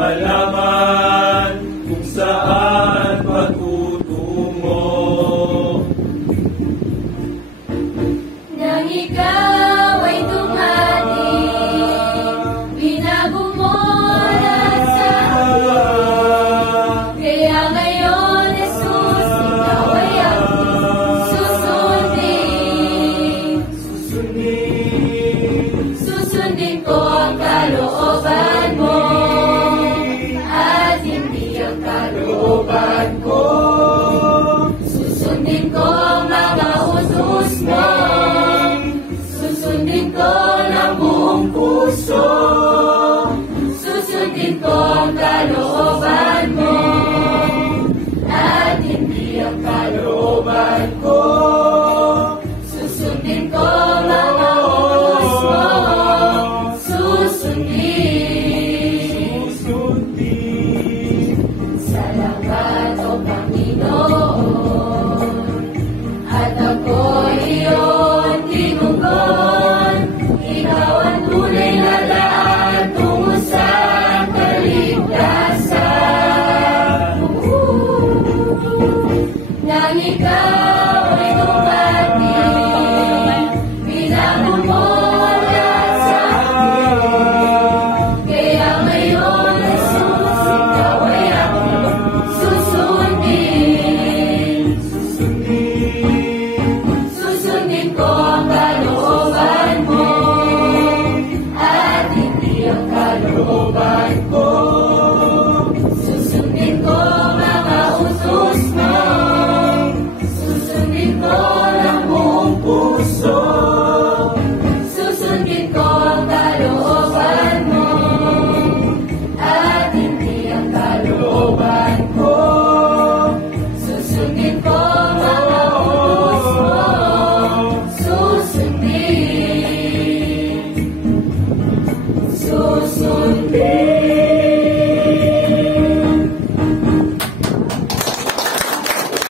Malaman kung saan patutungo. Nang ikaw ay dumating, binago mo lahat sa akin. Kaya ngayon, Jesus, ikaw ay aking susundin. Susundin ko ang kalooban mo. Susundin ko ang mga utos mo. Susundin ko ng buong puso. Susundin ko ang kalooban mo at hindi ang kalooban ko. Susundin ko mga utos mo. Salamat, O Panginoon, at ako'y iyong tinungkol. Ikaw ang tunay na daan tungo sa kaligtasan. Nang ikaw ay dumating, binago mo lahat sa akin. Kaya ngayon, Jesus, ikaw ay aking susundin ko ang kalooban mo at hindi ang kalooban ko. Susundin ko mga utos mo. Susundin ko ng buong puso.